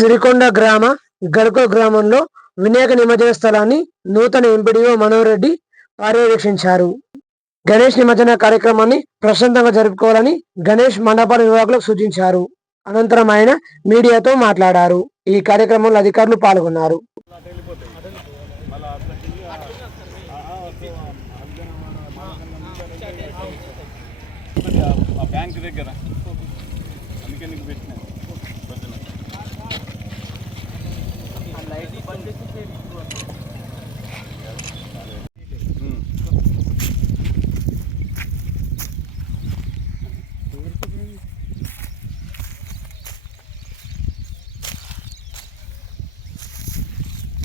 సిరికొండ గ్రామ గడకో గ్రామంలో వినాయక నిమజ్జన స్థలాన్ని నూతన ఎంపీడీఓ మనోహర్ రెడ్డి పర్యవేక్షించారు. గణేష్ నిమజ్జన కార్యక్రమాన్ని ప్రశాంతంగా జరుపుకోవాలని గణేష్ మండపాల నిర్వాహకులకు సూచించారు. అనంతరం ఆయన మీడియాతో మాట్లాడారు. ఈ కార్యక్రమంలో అధికారులు పాల్గొన్నారు.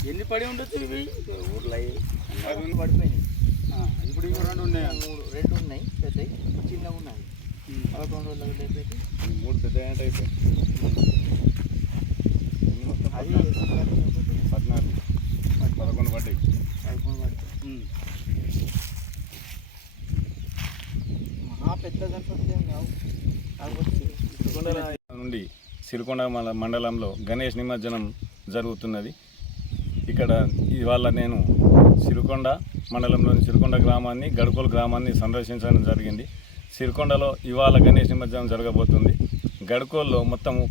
ఎన్ని పడి ఉండొచ్చు ఇవి ఊర్లో పడిపోయినాయి. ఇప్పుడు ఇవి రెండు ఉన్నాయి, రెండు ఉన్నాయి పెద్దవి, చిన్నగా ఉన్నాయి. 11 రోజులకు అయిపోయి 3 పెద్ద అయిపోయి అది 14 11 పడ్డాయి. 11 పడుతుంది. పెద్ద గణపతి నుండి సిరికొండ మండలంలో గణేష్ నిమజ్జనం జరుగుతున్నది. ఇక్కడ ఇవాళ నేను సిరికొండ మండలంలోని సిరికొండ గ్రామాన్ని, గడుకోలు గ్రామాన్ని సందర్శించడం జరిగింది. సిరికొండలో ఇవాళ గణేష్ నిమజ్జనం జరగబోతుంది. గడుకోల్లో మొత్తము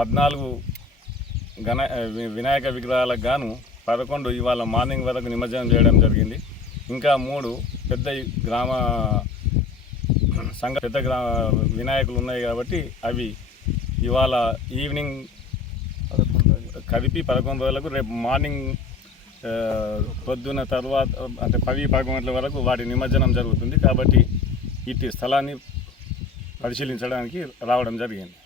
14 వినాయక విగ్రహాలకు గాను 11 ఇవాళ మార్నింగ్ వరకు నిమజ్జనం చేయడం జరిగింది. ఇంకా 3 పెద్ద గ్రామ పెద్ద వినాయకులు ఉన్నాయి కాబట్టి అవి ఇవాళ ఈవినింగ్ కలిపి 11 రోజులకు రేపు మార్నింగ్ పొద్దున్న తర్వాత అంటే 10-11 గంటల వరకు వాటి నిమజ్జనం జరుగుతుంది. కాబట్టి ఇటు స్థలాన్ని పరిశీలించడానికి రావడం జరిగింది.